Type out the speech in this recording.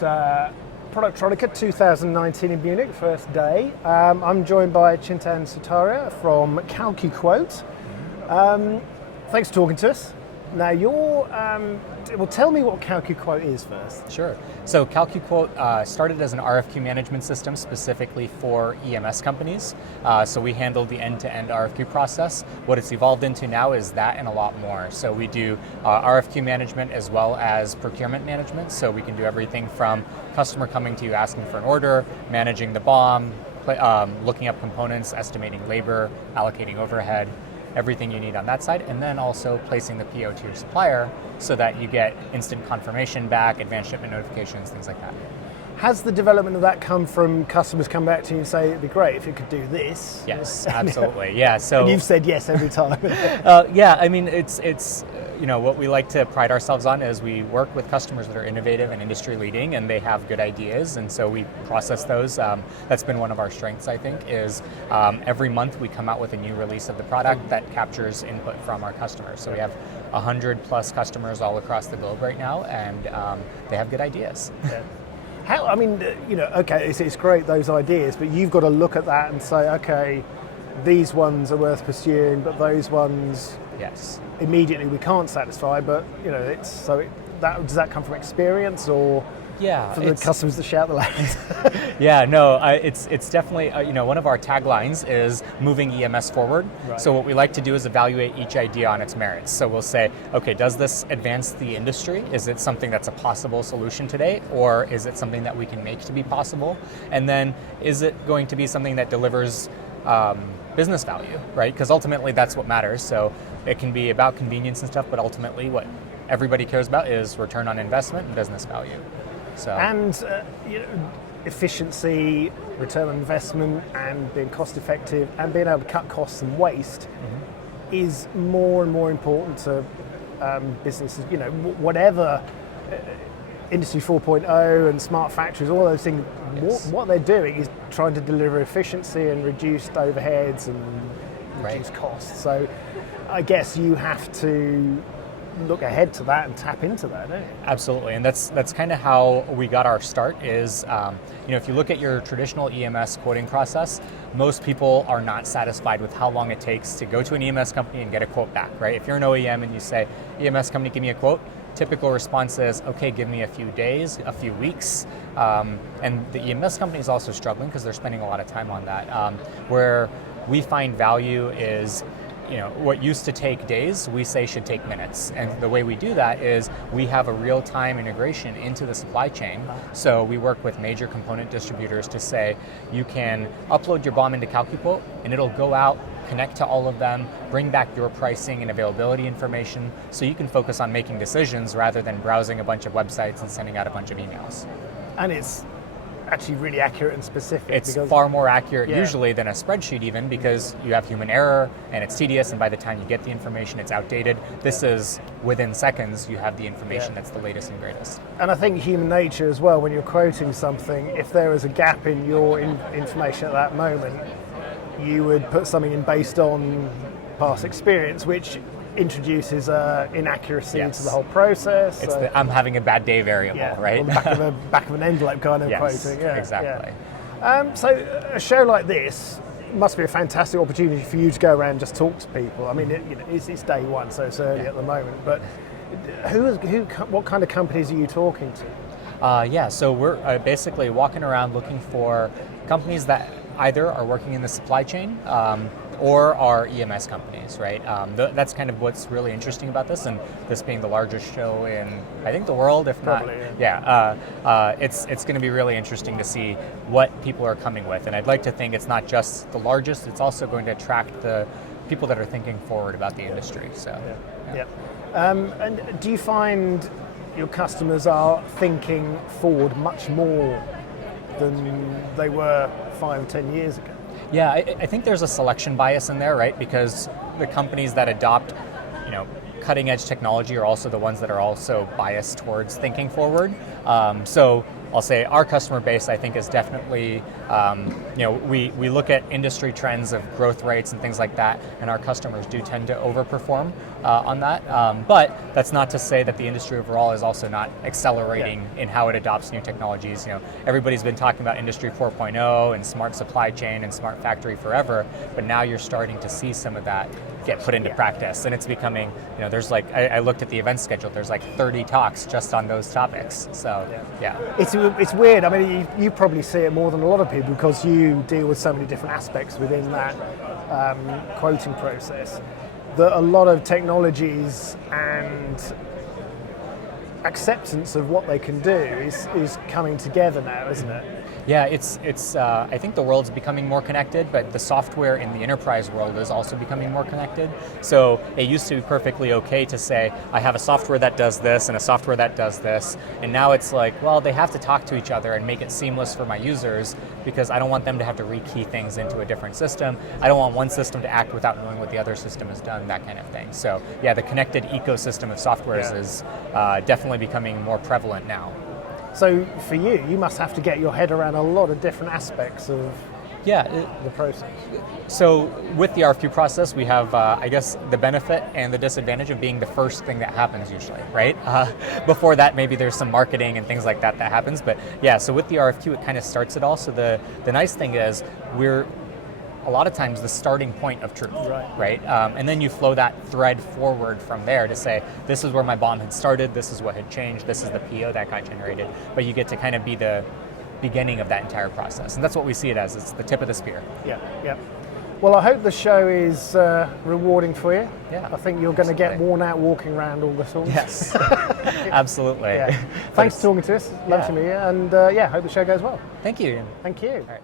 productronica 2019 in Munich, first day. I'm joined by Chintan Sutaria from CalcuQuote. Thanks for talking to us. Now, tell me what CalcuQuote is first. Sure. So CalcuQuote started as an RFQ management system specifically for EMS companies. So we handled the end-to-end RFQ process. What it's evolved into now is that and a lot more. So we do RFQ management as well as procurement management. So we can do everything from customer coming to you asking for an order, managing the BOM, looking up components, estimating labor, allocating overhead, everything you need on that side, and then also placing the PO to your supplier so that you get instant confirmation back, advanced shipment notifications, things like that. Has the development of that come from customers come back to you and say, it'd be great if you could do this? Yes, absolutely. Yeah. So and you've said yes every time. Yeah, I mean, it's what we like to pride ourselves on is we work with customers that are innovative and industry leading, and they have good ideas, and so we process those. That's been one of our strengths, I think, is every month we come out with a new release of the product that captures input from our customers. So we have 100 plus customers all across the globe right now, and they have good ideas. Yeah. Okay, it's great, those ideas, but you've got to look at that and say, okay, these ones are worth pursuing, but those ones, yes, immediately we can't satisfy. But does that come from experience, or for the customers that shout the loudest? Yeah, no, it's definitely one of our taglines is moving EMS forward. Right. So what we like to do is evaluate each idea on its merits. So we'll say, okay, does this advance the industry? Is it something that's a possible solution today, or is it something that we can make to be possible? And then is it going to be something that delivers business value, right? Because ultimately that's what matters. So it can be about convenience and stuff, but ultimately what everybody cares about is return on investment and business value. So. And efficiency, return on investment, and being cost effective, and being able to cut costs and waste is more and more important to businesses. Whatever Industry 4.0 and smart factories, all those things. Yes. What they're doing is trying to deliver efficiency and reduced overheads and reduce costs. So I guess you have to look ahead to that and tap into that, don't you? Absolutely, and that's kind of how we got our start is, if you look at your traditional EMS quoting process, most people are not satisfied with how long it takes to go to an EMS company and get a quote back, right? If you're an OEM and you say, EMS company, give me a quote, typical response is, okay, give me a few days, a few weeks. And the EMS company is also struggling because they're spending a lot of time on that. Where we find value is, what used to take days, we say should take minutes. And the way we do that is we have a real-time integration into the supply chain. So we work with major component distributors to say, you can upload your BOM into CalcuQuote and it'll go out, connect to all of them, bring back your pricing and availability information so you can focus on making decisions rather than browsing a bunch of websites and sending out a bunch of emails. And it's actually really accurate and specific. It's far more accurate usually than a spreadsheet even, because you have human error and it's tedious, and by the time you get the information it's outdated. This is within seconds you have the information that's the latest and greatest. And I think human nature as well, when you're quoting something, if there is a gap in your information at that moment, you would put something in based on past experience, which introduces inaccuracy into the whole process. It's the I'm having a bad day variable, right? Or back of an envelope kind of quoting. Yeah, exactly. Yeah. So a show like this must be a fantastic opportunity for you to go around and just talk to people. I mean, it's day one, so it's early at the moment. But what kind of companies are you talking to? So we're basically walking around looking for companies that either are working in the supply chain or are EMS companies, right? That's kind of what's really interesting about this, and this being the largest show in, I think, the world, if probably, not. It's going to be really interesting to see what people are coming with, and I'd like to think it's not just the largest, it's also going to attract the people that are thinking forward about the industry. So, And do you find your customers are thinking forward much more than they were 5 or 10 years ago? Yeah, I think there's a selection bias in there, right? Because the companies that adopt, cutting edge technology are also the ones that are also biased towards thinking forward. So I'll say our customer base, I think, is definitely, we look at industry trends of growth rates and things like that, and our customers do tend to overperform on that. But that's not to say that the industry overall is also not accelerating in how it adopts new technologies. Everybody's been talking about Industry 4.0 and smart supply chain and smart factory forever, but now you're starting to see some of that get put into practice, and it's becoming, there's like, I looked at the event schedule, there's like 30 talks just on those topics. So it's weird. I mean, you probably see it more than a lot of people because you deal with so many different aspects within that quoting process, that a lot of technologies and acceptance of what they can do is coming together now, isn't it? Yeah, it's. I think the world's becoming more connected, but the software in the enterprise world is also becoming more connected. So it used to be perfectly okay to say, I have a software that does this and a software that does this, and now it's like, well, they have to talk to each other and make it seamless for my users, because I don't want them to have to rekey things into a different system. I don't want one system to act without knowing what the other system has done, that kind of thing. So yeah, the connected ecosystem of softwares is definitely becoming more prevalent now. So for you must have to get your head around a lot of different aspects of the process. So with the RFQ process, we have, I guess, the benefit and the disadvantage of being the first thing that happens usually, right? Before that, maybe there's some marketing and things like that happens. But yeah, so with the RFQ, it kind of starts it all. So the nice thing is we're a lot of times the starting point of truth, right? And then you flow that thread forward from there to say, this is where my BOM had started, this is what had changed, this is the PO that got generated. But you get to kind of be the beginning of that entire process. And that's what we see it as, it's the tip of the spear. Yeah. Well, I hope the show is rewarding for you. Yeah. I think you're going to get worn out walking around all the halls. Yes, absolutely. Thanks for talking to us. Love to meet you. And hope the show goes well. Thank you. Thank you. All right.